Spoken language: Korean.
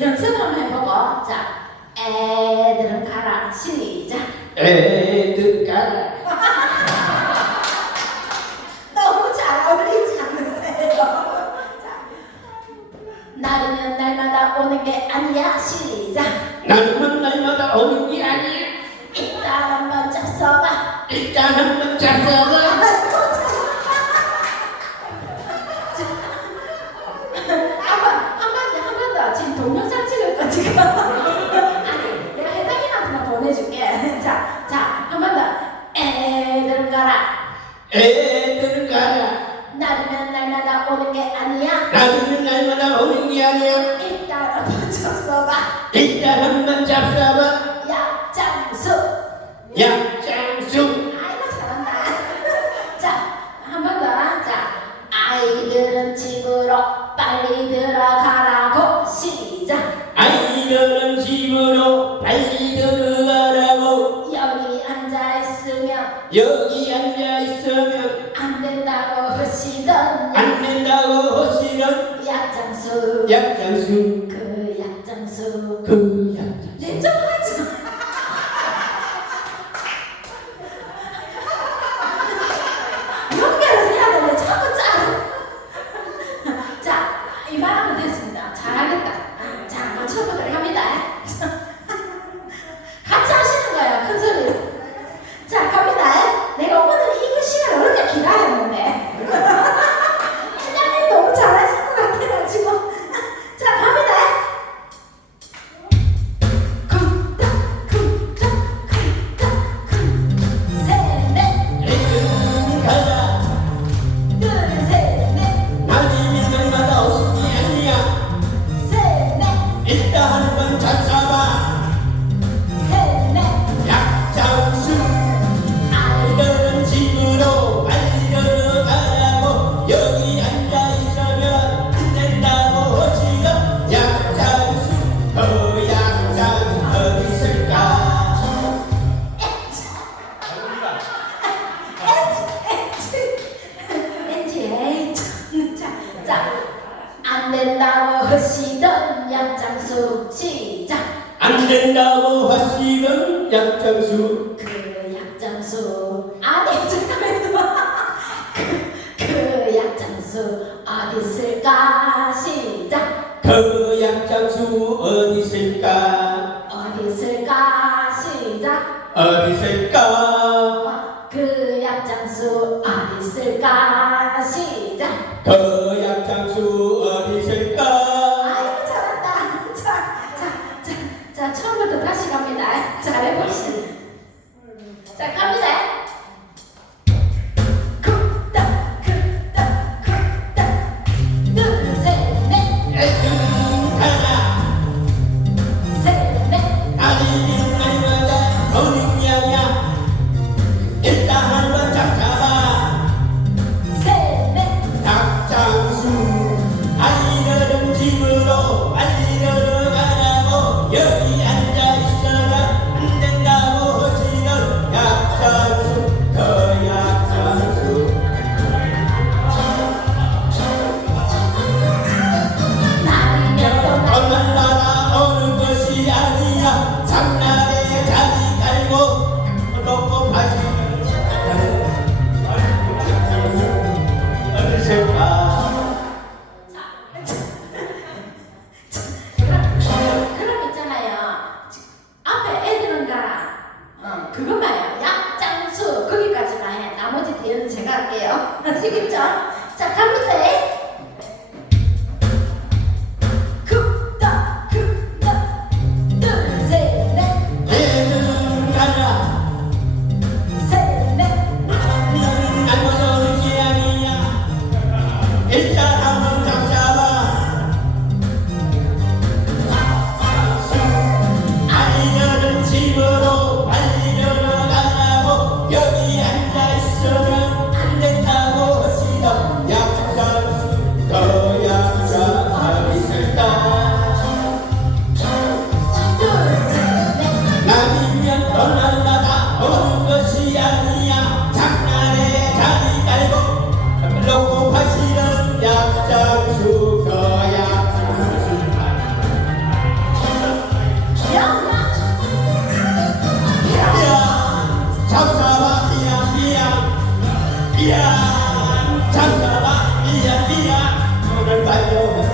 연습 한번 해보고 자 애들은 가라. 시작. 애들 가라. 너무 잘 어울리지 않으세요? 자 나는 날마다 오는 게 아니야. 시작. 나는 날마다 오는 게 아니야. 일단 한번 잡숴봐. 일단 한번 잡숴봐. 일단 어른이 아니야. 일단 한번 잡숴봐. 약장수. 약장수. 아이고 잘한다. 자 한 번 더 자 아이들은 집으로 빨리 들어가라고 시작. 아이들은 집으로 빨리 들어가라고. 여기 앉아있으면 여기 앉아있으면 안 된다고 하시던 안 된다고 약장수. 그 약장수. 그 약장수 약장수 시작. 안 된다고 하시던 약장수. 그 약장수. 아니 잠깐만요. 그, 그 약장수 어디 있을까? 시작. 그 처음부터 다시 갑니다. 잘해보시죠. 자, 아, 지금 자, 강도세. 건날마다. 오는 것이 아니야. 장난에 자리 깔고 로고 파시는 약자 죽어야 이야 잡사와 이야 이야 이야 잡사와 이야 이야 오늘 빨려